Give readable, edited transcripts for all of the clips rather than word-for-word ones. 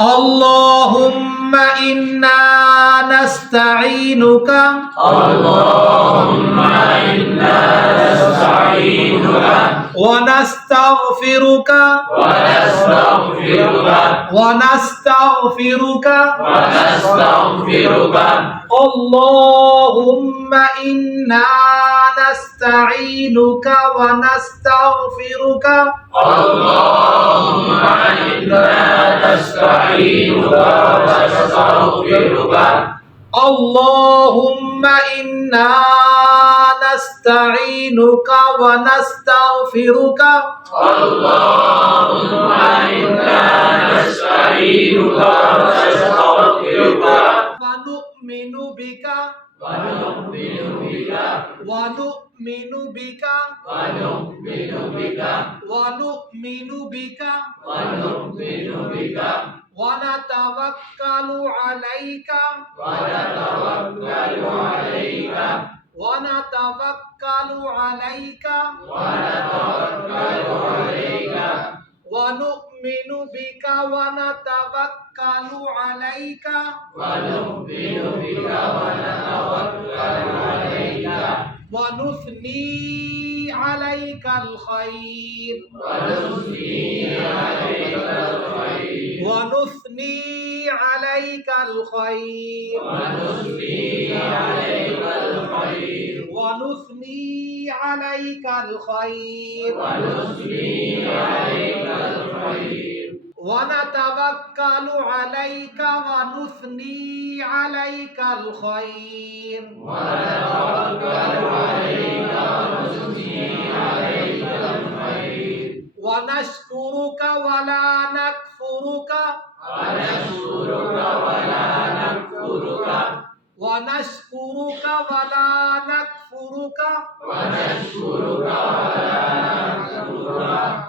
اللهم إنا نستعينك اللهم إنا نستعينك ونستغفرك ونستغفرك اللهم إنا نستعينك ونستغفرك اللهم إنا نستعينك ونستغفرك اللهم إنا نستعينك ونستغفرك اللهم إنا نستعينك ونستغفرك ونؤمن بك ونؤمن بك ونؤمن بك ونؤمن بك ونؤمن بك ونؤمن بك ونتوكل عليك ونتوكل عليك ونتوكل عليك ونتوكل عليك ونؤمن بك ونتوكل عليك ونؤمن بك ونتوكل عليك ونثني عليك الخير ونثني عليك الخير ونثني عليك الخير ونثني عليك الخير ونثني عليك الخير ونثني عليك الخير ونتوكل عليك ونثني عليك الخير ونتوكل عليك ونثني عليك الخير ونشكرك ولا نكفرك ونشكرك ولا نكفرك ونشكرك ولا نكفرك ونشكرك ولا نكفرك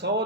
100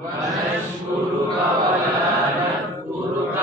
ونشكرك ولا نكفرك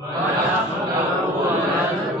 ونخلع ونترك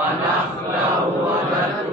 ونخلع ونترك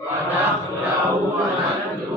ونخلع ونترك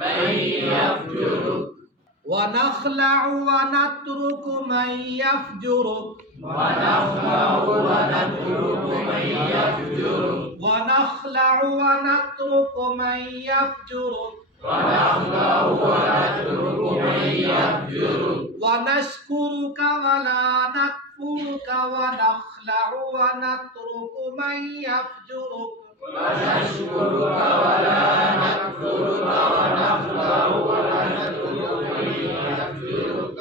من يفجرك ونخلع ونترك من يفجرك ونخلع ونترك من يفجرك ونخلع ونترك من يفجرك ونخلع ونترك من يفجرك ونشكرك ولا نكفرك ونخلع ونترك من يفجرك ونشكرك ولا نكفرك ونخلع ونترك من يفجرك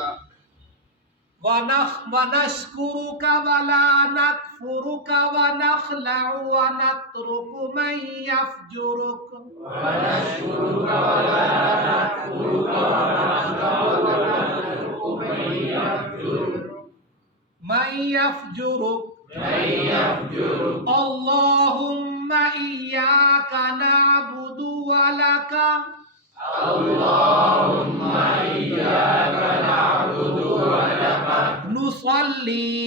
ونشكرك ولا نكفرك ونخلع ونترك من يفجرك ونشكرك ولا نكفرك ونخلع ونترك من يفجرك من يفجرك من يفجرك اللهم إياك نعبد ولك اللهم إياك نعبد ولك نصلي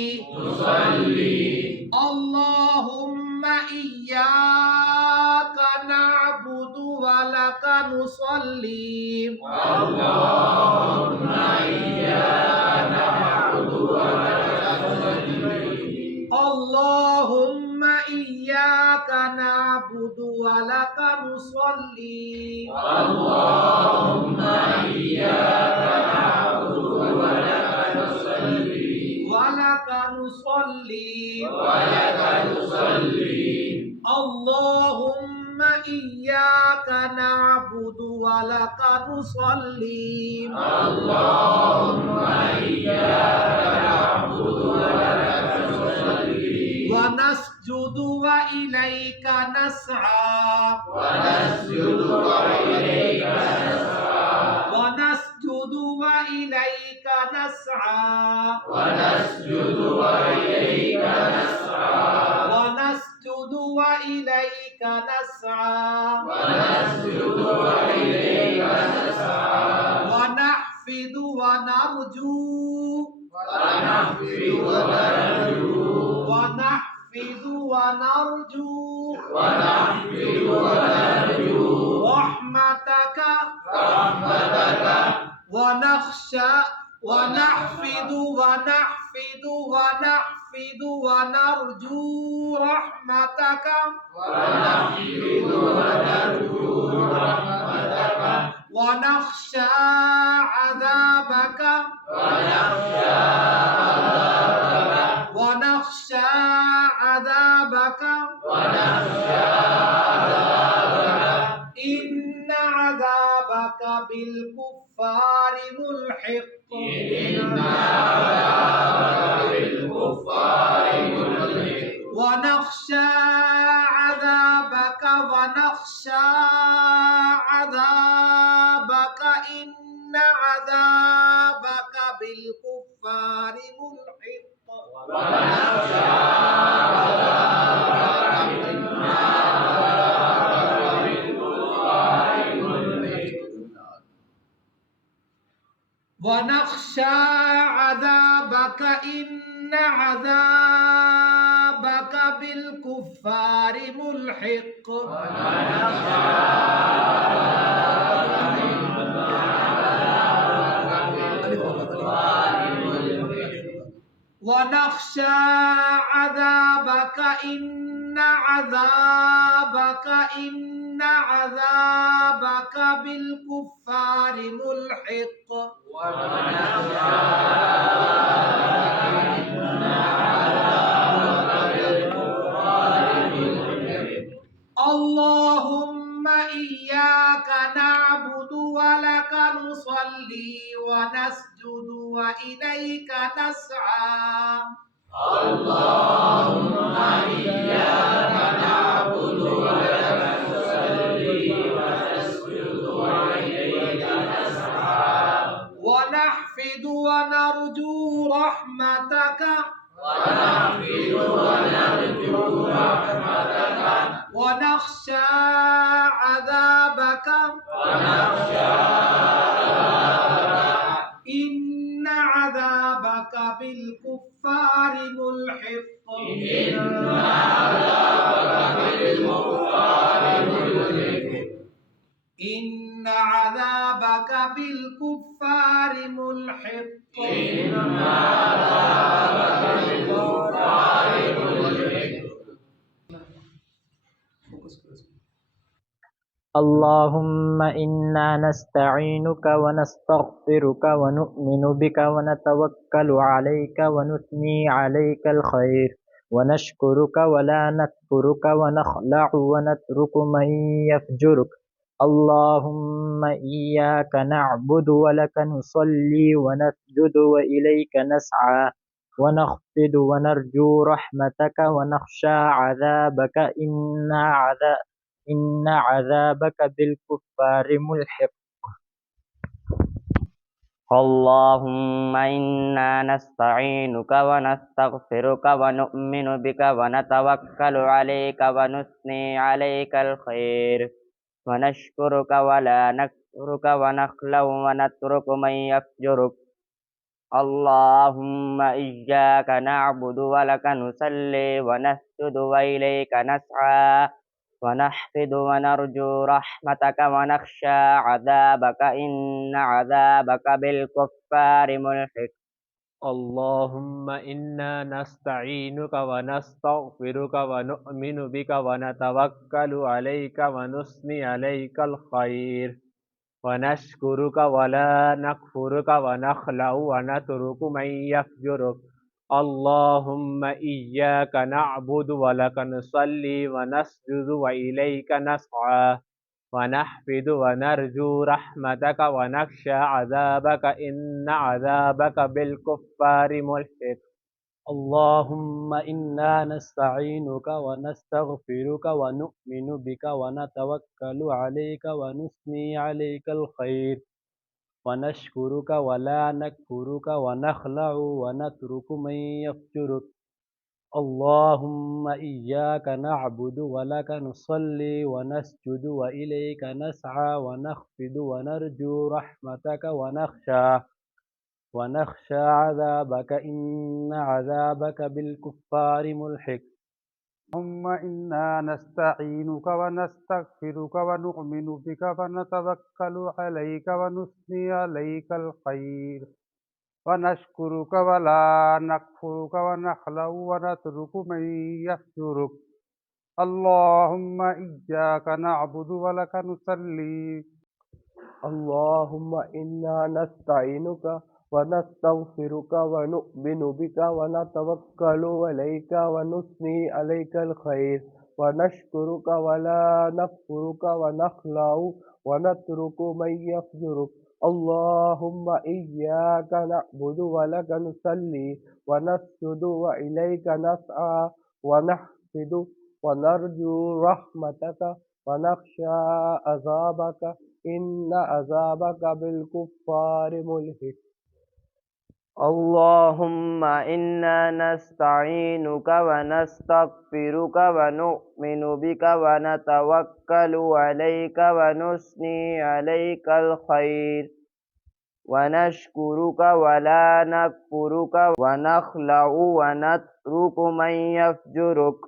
اللهم إياك نعبد ولك نصلي اللهم إياك نعبد ولك نصلي اللهم إياك نعبد ولك نصلي ولك نصلي ولك نصلي اللهم إياك نعبد ولك نصلي اللهم إياك نعبد ولك نصلي ونسجد وإليك نسعى ونسجد وإليك نسعى ونسجد وإليك نسعى ونسجد وإليك نسعى ونسجد وإليك نسعى ونسجد وإليك نسعى ونحفد ونرجو ونحفد ونرجو ونحفد ونرجو ونحفد ونرجو رحمتك رحمتك ونخشى ونحفد ونحفد ونحفد ونرجو رحمتك ونحفد ونرجو رحمتك ونخشى عذابك ونخشى عذابك ونخشى عذابك ونخشى عذابك إن عذابك بالكفار ملحق إن عذابك بالكفار ملحق ونخشى عذابك ونخشى عذابك إن عذابك بالكفار ملحق ونخشى عذابك إن عذابك بالكفار ملحق ونخشى عذابك إن عذابك بالكفار ملحق ونخشى عذابك إن عذابك إن عذابك بالكفار ملحق اللهم إياك نعبد ولك نصلي ونسجد وإليك نسعى اللهم إياك نعبد ولك نصلي ونسجد وإليك نسعى ونحفد ونرجو رحمتك ونحفد ونرجو رحمتك ونخشى عذابك ونخشى عذابك إن عذابك بالكفار ملحق إن عذابك بالكفار ملحق إن عذابك بالكفار ملحق إن عذابك بالكفار ملحق اللهم إنا نستعينك ونستغفرك ونؤمن بك ونتوكل عليك ونثني عليك الخير ونشكرك ولا نكفرك ونخلع ونترك من يفجرك اللهم إياك نعبد ولك نصلي ونسجد وإليك نسعى ونخفض ونرجو رحمتك ونخشى عذابك إن عذابك بالكفار ملحق اللهم إنا نستعينك ونستغفرك ونؤمن بك ونتوكل عليك ونثني عليك الخير ونشكرك ولا نكفرك ونخلع ونترك من يفجرك اللهم إياك نعبد ولك نصلي ونسجد وإليك نسعى ونحفد ونرجو رحمتك ونخشى عذابك إن عذابك بالكفار ملحق اللهم إنا نستعينك ونستغفرك ونؤمن بك ونتوكل عليك ونثني عليك الخير ونشكرك ولا نكفرك ونخلع ونترك من يفجرك اللهم إياك نعبد ولك نصلي ونسجد وإليك نسعى ونحفد ونرجو رحمتك ونخشى عذابك إن عذابك بالكفار ملحق اللهم إنا نستعينك ونستغفرك ونؤمن بك ونتوكل عليك ونثني عليك الخير ونشكرك ولا نكفرك ونخلع ونترك من يفجرك اللهم إياك نعبد ولك نصلي ونسجد وإليك نسعى ونخفض ونرجو رحمتك ونخشى عذابك إن عذابك بالكفار ملحق اللهم إنا نستعينك ونستغفرك ونؤمن بك ونتوكل عليك ونثني عليك الخير ونشكرك ولا نكفرك ونخلع ونترك من يفجرك اللهم إياك نعبد ولك نصلي اللهم إنا نستعينك ونستغفرك ونؤمن بك ونتوكل عليك ونثني عليك الخير ونشكرك ولا نكفرك ونخلع ونترك من يفجرك اللهم إياك نعبد ولك نصلي ونسجد وإليك نسعى ونحفد ونرجو رحمتك ونخشى عذابك إن عذابك بالكفار ملحق اللهم إنا نستعينك ونستغفرك ونؤمن بك ونتوكل عليك ونثني عليك الخير ونشكرك ولا نكفرك ونخلع ونترك من يفجرك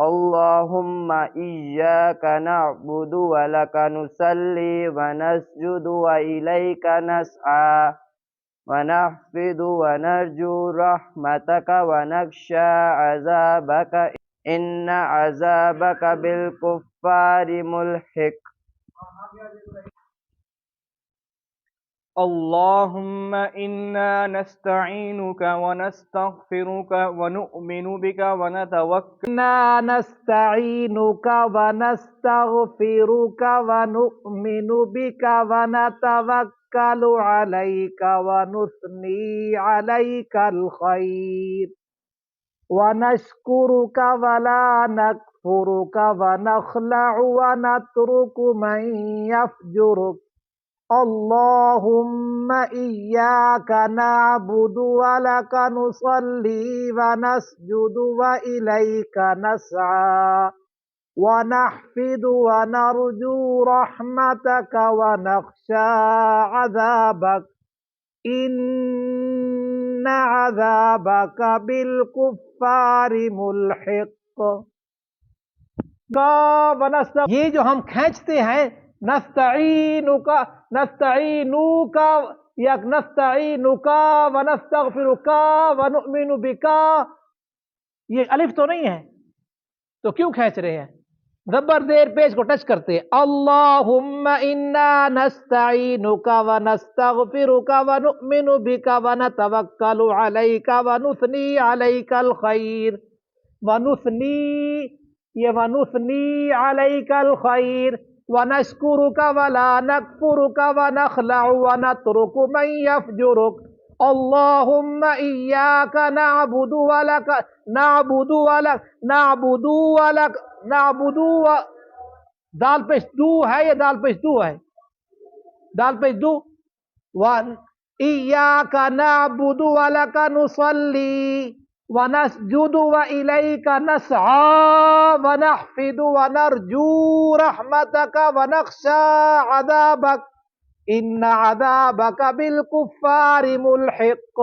اللهم إياك نعبد ولك نصلي ونسجد وإليك نسعى ونحفد ونرجو رحمتك ونخشى عذابك إن عذابك بالكفار ملحق اللهم إنا نستعينك ونستغفرك ونؤمن بك ونتوكل إنا نستعينك ونستغفرك ونؤمن بك ونتوكل عليك ونثني عليك الخير ونشكرك ولا نكفرك ونخلع ونترك من يفجرك اللهم إياك نعبد ولك نصلي ونسجد وإليك نسعى ونحفد ونرجو رحمتك ونخشى عذابك إن عذابك بالكفار ملحق یہ جو ہم کھینچتے ہیں نستعینکا یا نستعینکا ونستغفرکا ونؤمن بکا، یہ الف تو نہیں ہے تو کیوں کھینچ رہے ہیں؟ زبر زیر پیش کو ٹچ کرتے ہیں. اللہم انا نستعینک ونستغفرک ونؤمن بک ونتوکل علیک ونثنی علیک الخیر ونثنی علیک الخیر ونشکرک ولا نکفرک ونخلع ونترک من یفجرک اللہم ایاک نعبد دال پیش دو ہے یا دال پیش دو ہے؟ دال پیش دو. ایاک نعبد ولک نصلی ونسجد وإلیک نسعى ونحفد ونرجو رحمتک ونخشى عذابک ان عذابک بالکفار ملحق.